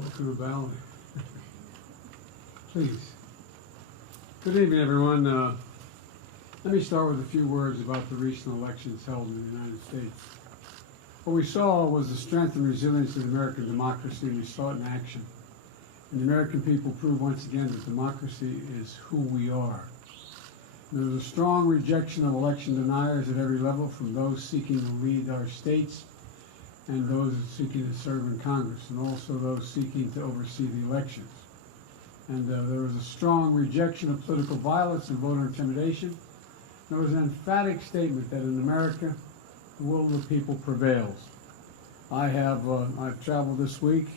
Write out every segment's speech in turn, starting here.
Welcome to Bali. Please. Good evening, everyone. Let me start with a few words about the recent elections held in the United States. What we saw was the strength and resilience of American democracy, and we saw it in action. And the American people proved once again that democracy is who we are. There was a strong rejection of election deniers at every level, from those seeking to lead our states and those seeking to serve in Congress, and also those seeking to oversee the elections. And there was a strong rejection of political violence and voter intimidation. There was an emphatic statement that in America, the will of the people prevails. I've traveled this week,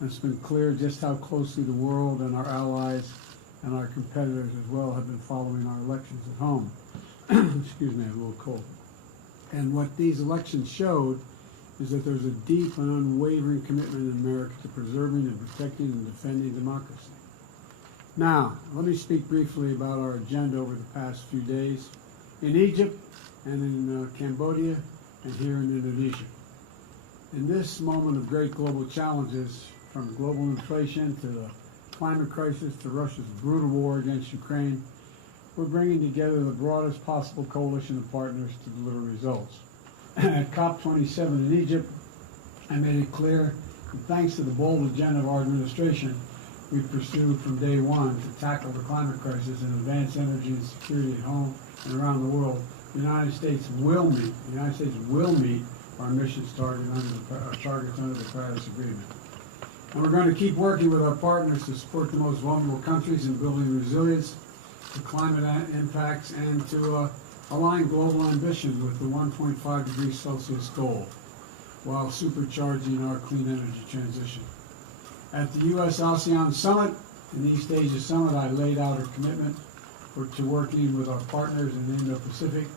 and it's been clear just how closely the world and our allies and our competitors as well have been following our elections at home. Excuse me, I'm a little cold. And what these elections showed is that there's a deep and unwavering commitment in America to preserving and protecting and defending democracy. Now, let me speak briefly about our agenda over the past few days in Egypt and in Cambodia and here in Indonesia. In this moment of great global challenges, from global inflation to the climate crisis to Russia's brutal war against Ukraine, we're bringing together the broadest possible coalition of partners to deliver results. At COP27 in Egypt, I made it clear that thanks to the bold agenda of our administration, we've pursued from day one to tackle the climate crisis and advance energy and security at home and around the world. The United States will meet our emissions targets under the Paris Agreement. And we're going to keep working with our partners to support the most vulnerable countries in building resilience to climate impacts and to align global ambition with the 1.5 degrees Celsius goal while supercharging our clean energy transition. At the U.S.-ASEAN Summit, in the East Asia Summit, I laid out a commitment to working with our partners in the Indo-Pacific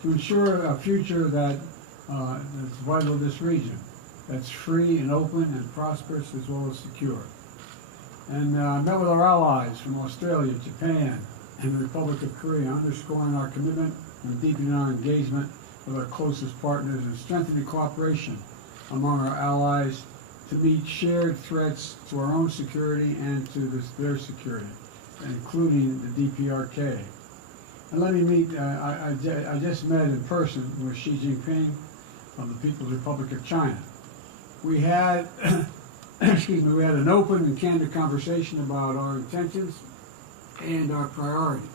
to ensure a future that's vital to this region, that's free and open and prosperous as well as secure. And I met with our allies from Australia, Japan, and the Republic of Korea, underscoring our commitment and deepening our engagement with our closest partners and strengthening cooperation among our allies to meet shared threats to our own security and to their security, including the DPRK. And let me meet, I just met in person with Xi Jinping of the People's Republic of China. We had, we had an open and candid conversation about our intentions and our priorities.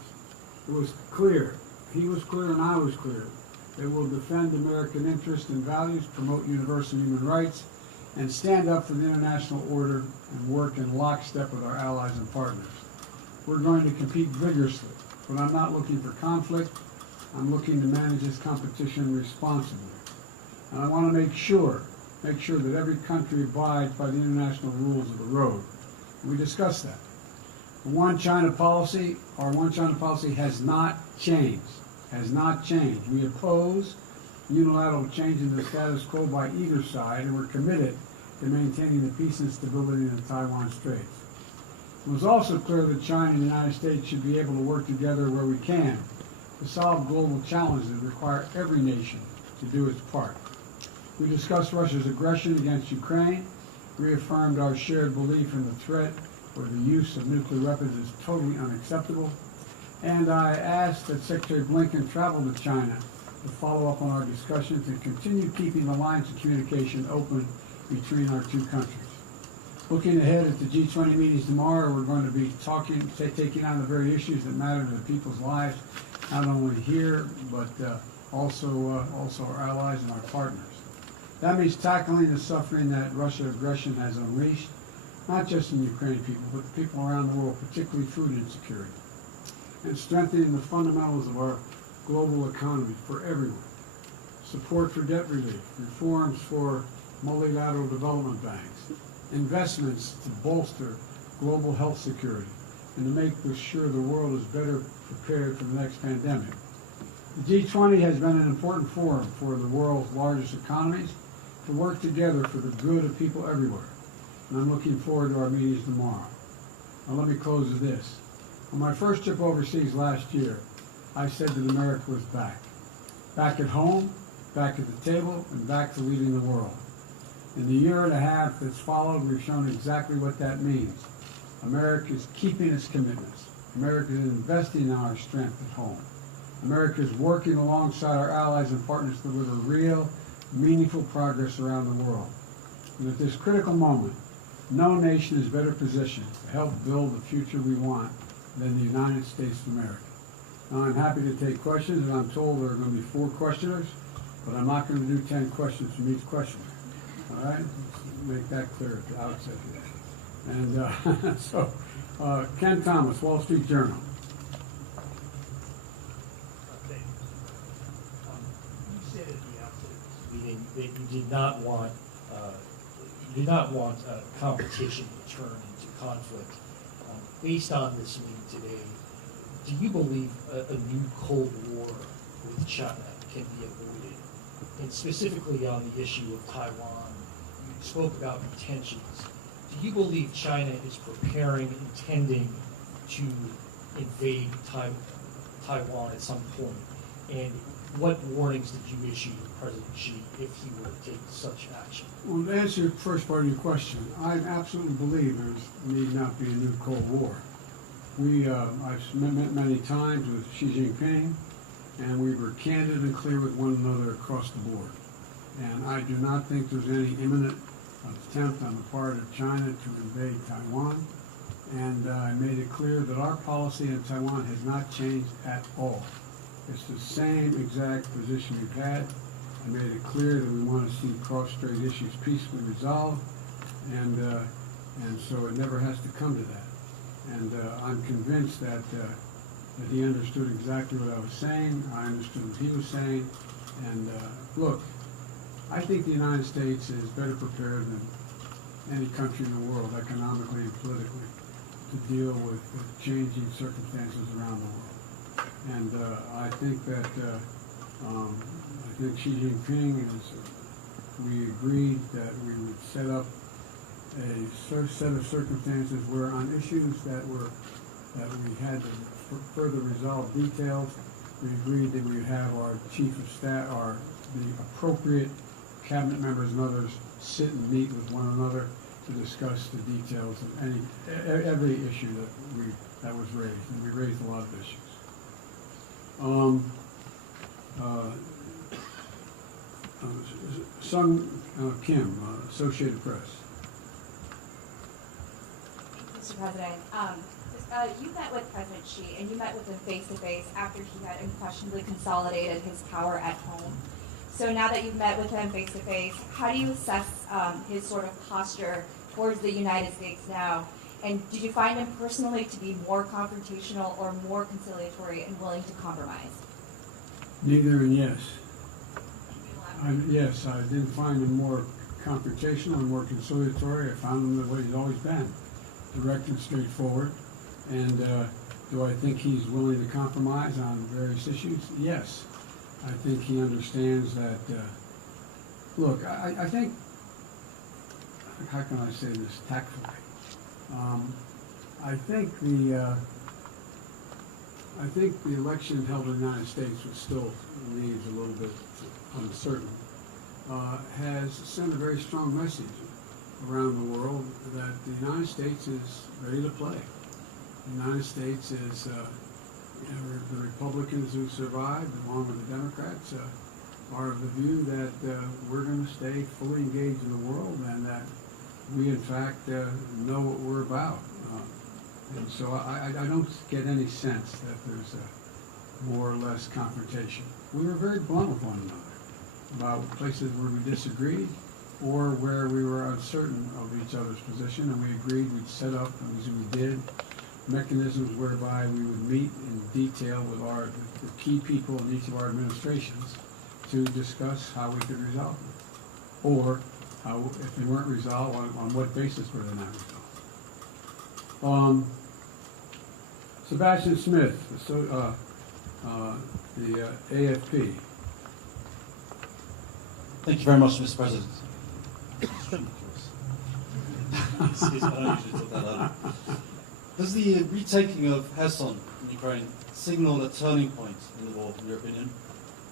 It was clear, he was clear and I was clear, that we'll defend American interests and values, promote universal human rights, and stand up for the international order and work in lockstep with our allies and partners. We're going to compete vigorously, but I'm not looking for conflict. I'm looking to manage this competition responsibly. And I want to make sure that every country abides by the international rules of the road. And we discussed that. The One China policy, our One China policy has not changed. We oppose unilateral change in the status quo by either side, and we're committed to maintaining the peace and stability in the Taiwan Straits. It was also clear that China and the United States should be able to work together where we can to solve global challenges that require every nation to do its part. We discussed Russia's aggression against Ukraine, reaffirmed our shared belief in the threat or the use of nuclear weapons is totally unacceptable, and I asked that Secretary Blinken travel to China to follow up on our discussions and continue keeping the lines of communication open between our two countries. Looking ahead at the G20 meetings tomorrow, we're going to be taking on the very issues that matter to the people's lives, not only here, but also our allies and our partners. That means tackling the suffering that Russian aggression has unleashed, not just in Ukrainian people, but the people around the world, particularly food insecurity, and strengthening the fundamentals of our global economy for everyone. Support for debt relief, reforms for multilateral development banks, investments to bolster global health security, and to make sure the world is better prepared for the next pandemic. The G20 has been an important forum for the world's largest economies to work together for the good of people everywhere. And I'm looking forward to our meetings tomorrow. Now let me close with this. On my first trip overseas last year, I said that America was back. Back at home, back at the table, and back to leading the world. In the year and a half that's followed, we've shown exactly what that means. America is keeping its commitments. America is investing in our strength at home. America is working alongside our allies and partners to deliver real, meaningful progress around the world. And at this critical moment, no nation is better positioned to help build the future we want than the United States of America. Now, I'm happy to take questions, and I'm told there are going to be 4 questioners, but I'm not going to do 10 questions from each questioner. All right? Let's make that clear at the outset here. And so, Ken Thomas, Wall Street Journal. Okay. You said at the outset of this meeting that you did not want competition to turn into conflict. Based on this meeting today, do you believe a new Cold War with China can be avoided? And specifically on the issue of Taiwan, you spoke about tensions. Do you believe China is intending to invade Taiwan at some point? And what warnings did you issue to President Xi if he were to take such action? Well, to answer the first part of your question, I absolutely believe there need not be a new Cold War. I've met many times with Xi Jinping, and we were candid and clear with one another across the board. And I do not think there's any imminent attempt on the part of China to invade Taiwan. And I made it clear that our policy in Taiwan has not changed at all. It's the same exact position we've had. I made it clear that we want to see cross-strait issues peacefully resolved, and so it never has to come to that. And I'm convinced that he understood exactly what I was saying. I understood what he was saying. And look, I think the United States is better prepared than any country in the world, economically and politically, to deal with the changing circumstances around the world. And I think that Xi Jinping we agreed that we would set up a set of circumstances where on issues that we had to further resolve details, we agreed that we would have our chief of staff, the appropriate cabinet members and others sit and meet with one another to discuss the details of every issue that was raised, and we raised a lot of issues. Sung Kim, Associated Press. Mr. President, you met with President Xi, and you met with him face-to-face after he had unquestionably consolidated his power at home. So now that you've met with him face-to-face, how do you assess his sort of posture towards the United States now? And did you find him personally to be more confrontational or more conciliatory and willing to compromise? Neither and yes. Yes, I didn't find him more confrontational and more conciliatory. I found him the way he's always been, direct and straightforward. And do I think he's willing to compromise on various issues? Yes. I think he understands that, look, I think, how can I say this tactfully? I think the election held in the United States, which still leaves a little bit uncertain, has sent a very strong message around the world that the United States is ready to play. The United States is, the Republicans who survived, along with the Democrats, are of the view that we're going to stay fully engaged in the world and that we, in fact, know what we're about. And so I don't get any sense that there's more or less confrontation. We were very blunt with one another about places where we disagreed or where we were uncertain of each other's position, and we agreed we'd set up, as we did, mechanisms whereby we would meet in detail with the key people in each of our administrations to discuss how we could resolve them, or how, if they weren't resolved, on what basis were they not resolved. Sebastian Smith, the AFP. Thank you very much, Mr. President. Does the retaking of Kherson in Ukraine signal a turning point in the war, in your opinion?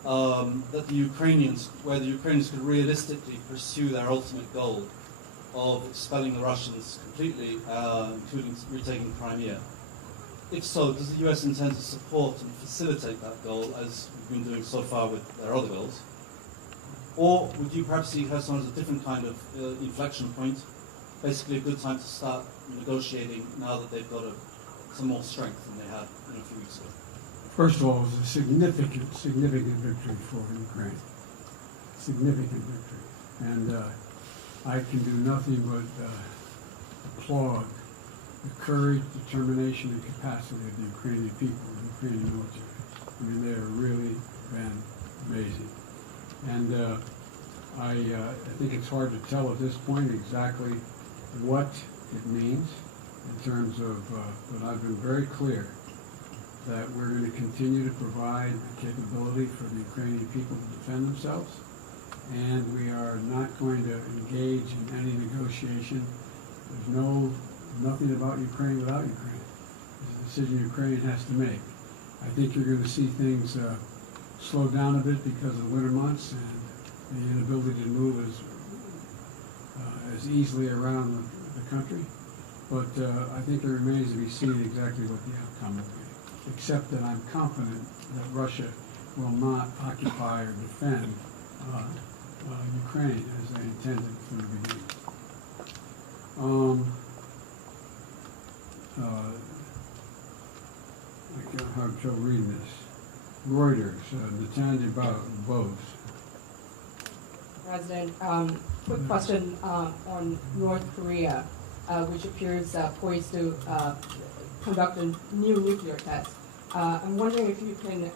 that the Ukrainians, where the Ukrainians could realistically pursue their ultimate goal of expelling the Russians completely, including retaking Crimea. If so, does the US intend to support and facilitate that goal, as we've been doing so far with their other goals? Or would you perhaps see Kherson as a different kind of inflection point, basically a good time to start negotiating now that they've got some more strength than they had a few weeks ago? First of all, it was a significant victory for Ukraine. Significant victory. And I can do nothing but applaud the courage, determination, and capacity of the Ukrainian people, the Ukrainian military. I mean, they have really been amazing. And I think it's hard to tell at this point exactly what it means in terms of, but I've been very clear that we're going to continue to provide the capability for the Ukrainian people to defend themselves, and we are not going to engage in any negotiation. There's nothing about Ukraine without Ukraine. It's a decision Ukraine has to make. I think you're going to see things slow down a bit because of the winter months and the inability to move as easily around the country. But I think it remains to be seen exactly what the outcome will be, except that I'm confident that Russia will not occupy or defend Ukraine as they intended from the beginning. I can't have trouble reading this. Reuters, Natanja Bose. President, quick question on North Korea, which appears poised to conduct a new nuclear test. I'm wondering if you can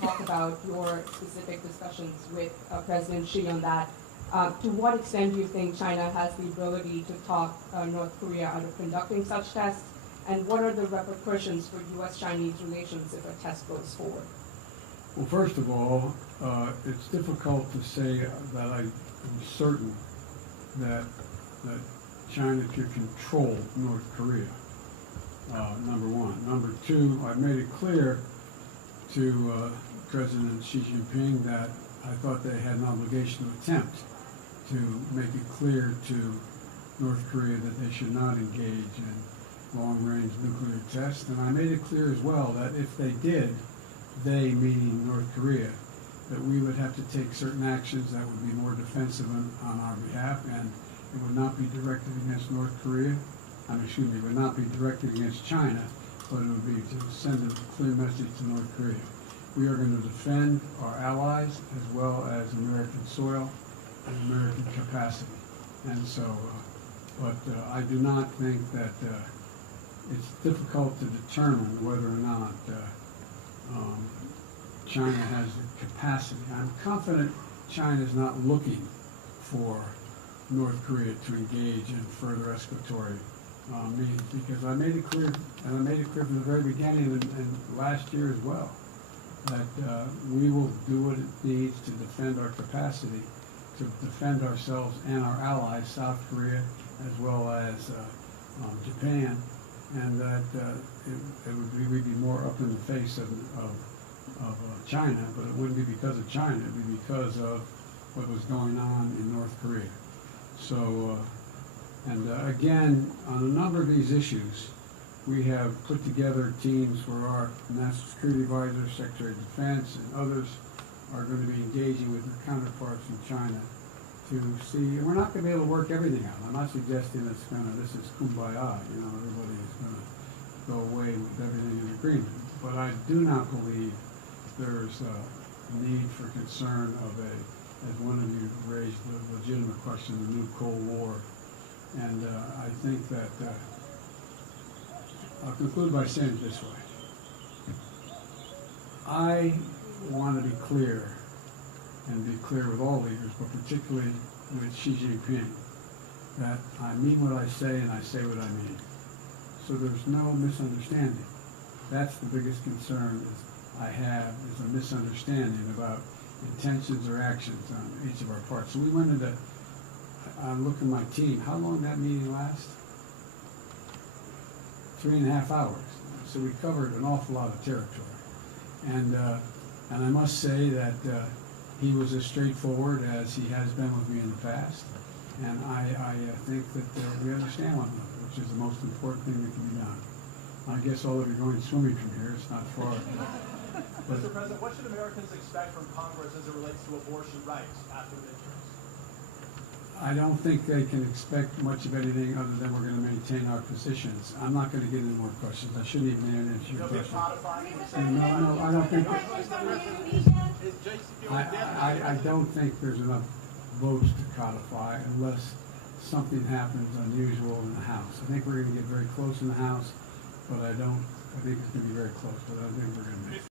talk about your specific discussions with President Xi on that. To what extent do you think China has the ability to talk North Korea out of conducting such tests? And what are the repercussions for U.S.-Chinese relations if a test goes forward? Well, first of all, it's difficult to say that I am certain that China could control North Korea, number one. Number two, I made it clear to President Xi Jinping that I thought they had an obligation to attempt to make it clear to North Korea that they should not engage in long-range nuclear tests. And I made it clear as well that if they did, they, meaning North Korea, that we would have to take certain actions that would be more defensive on our behalf, and it would not be directed against North Korea. It would not be directed against China, but it would be to send a clear message to North Korea. We are going to defend our allies as well as American soil and American capacity. And so, I do not think that it's difficult to determine whether or not China has the capacity. I'm confident China is not looking for North Korea to engage in further escalatory means, because I made it clear, and I made it clear from the very beginning and last year as well, that we will do what it needs to defend our capacity, to defend ourselves and our allies, South Korea as well as Japan, and that we'd be more up in the face of China, but it wouldn't be because of China, it would be because of what was going on in North Korea. So, again, on a number of these issues, we have put together teams where our National Security Advisor, Secretary of Defense, and others are going to be engaging with their counterparts in China to see, and we're not going to be able to work everything out. I'm not suggesting this is kumbaya, everybody is going to go away with everything in agreement. But I do not believe there's a need for concern of as one of you raised the legitimate question, the new Cold War. And I think that, I'll conclude by saying it this way. I want to be clear, and be clear with all leaders, but particularly with Xi Jinping, that I mean what I say and I say what I mean. So there's no misunderstanding. That's the biggest concern I have, is a misunderstanding about intentions or actions on each of our parts. So we went into, I'm looking at my team, how long did that meeting last? 3.5 hours. So we covered an awful lot of territory. And And I must say that he was as straightforward as he has been with me in the past. And I think that we understand one another, which is the most important thing that can be done. I guess all of you are going swimming from here, it's not far. But Mr. President, what should Americans expect from Congress as it relates to abortion rights after the midterms? I don't think they can expect much of anything other than we're going to maintain our positions. I'm not going to get into more questions. I shouldn't even answer your You'll be question. codified. No, I don't think. Is JCPOA I don't think there's enough votes to codify unless something happens unusual in the House. I think we're going to get very close in the House, but I think it's going to be very close, but I think we're going to make it.